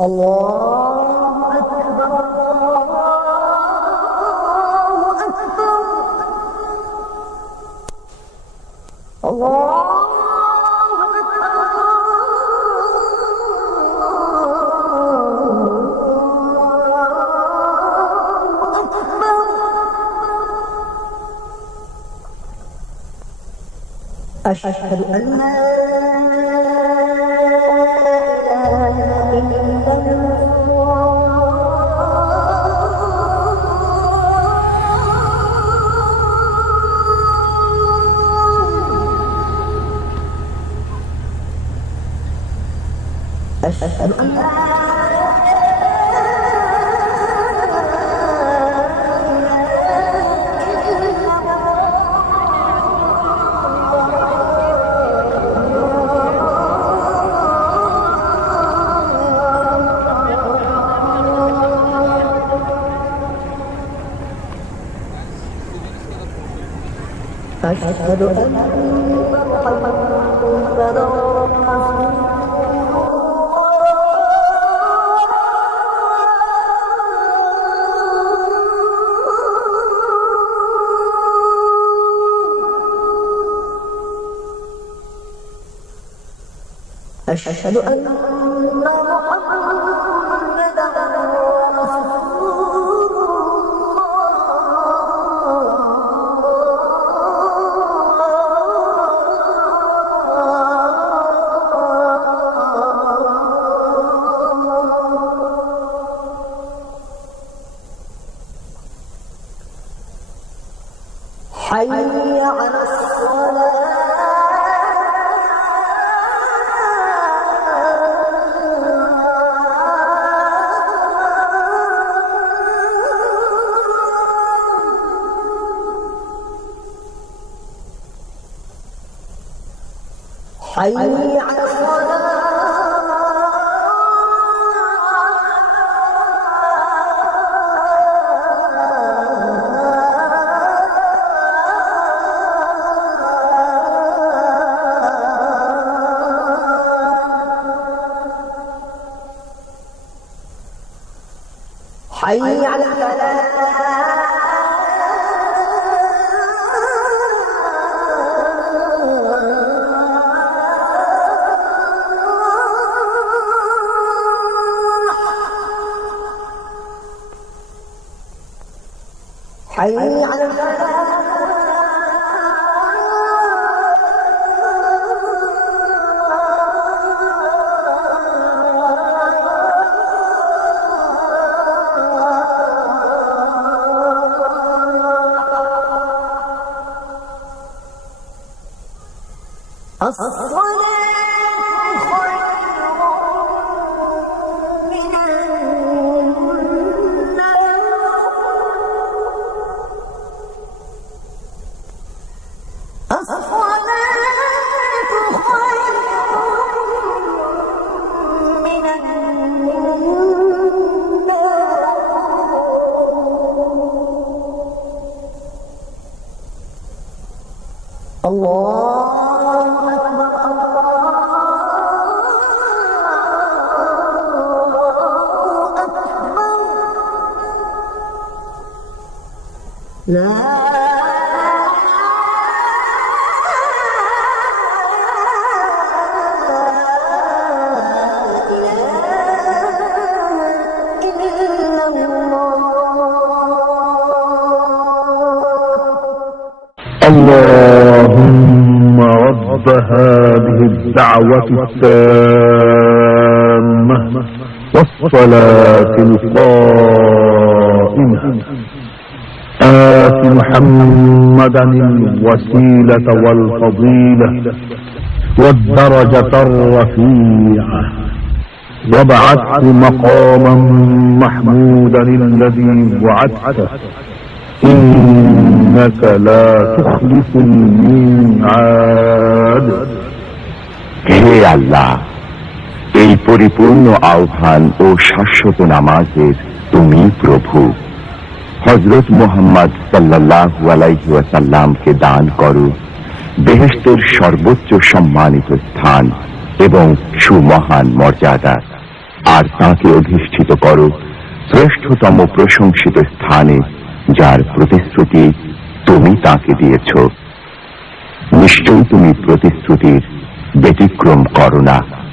الله أكبر الله أكبر الله أشهد أن لا إله إلا الله أشهد أن لا أشهد أن محمدًا رسول الله أشهد أن محمدًا رسول حي على الصلاة حي على الصلاة حي على الفلاح حي على الفلاح الصلاة خير من النوم الصلاة خير من النوم الله أكبر الله أكبر لا اللهم رب هذه الدعوة التامة والصلاة القائمة آت محمدا الوسيلة والفضيلة والدرجة الرفيعة وابعثه مقاما محمودا الذي وعدته إنك لا تخلف الميعاد। হে আল্লাহ, এই পরিপূর্ণ আহ্বান ও শাশ্বত নামাজের তুমি প্রভু। হযরত মুহাম্মদ সাল্লাল্লাহু আলাইহি ওয়াসাল্লামকে দান করো বেহেশতের সর্বোচ্চ সম্মানিত স্থান এবং সুমহান মর্যাদা। আর তাকে অধিষ্ঠিত করো শ্রেষ্ঠতম প্রশংসিত স্থানে, যার প্রতিশ্রুতি তুমি তাকে দিয়েছ। নিশ্চয়ই তুমি প্রতিশ্রুতির ব্যতিক্রম করো না।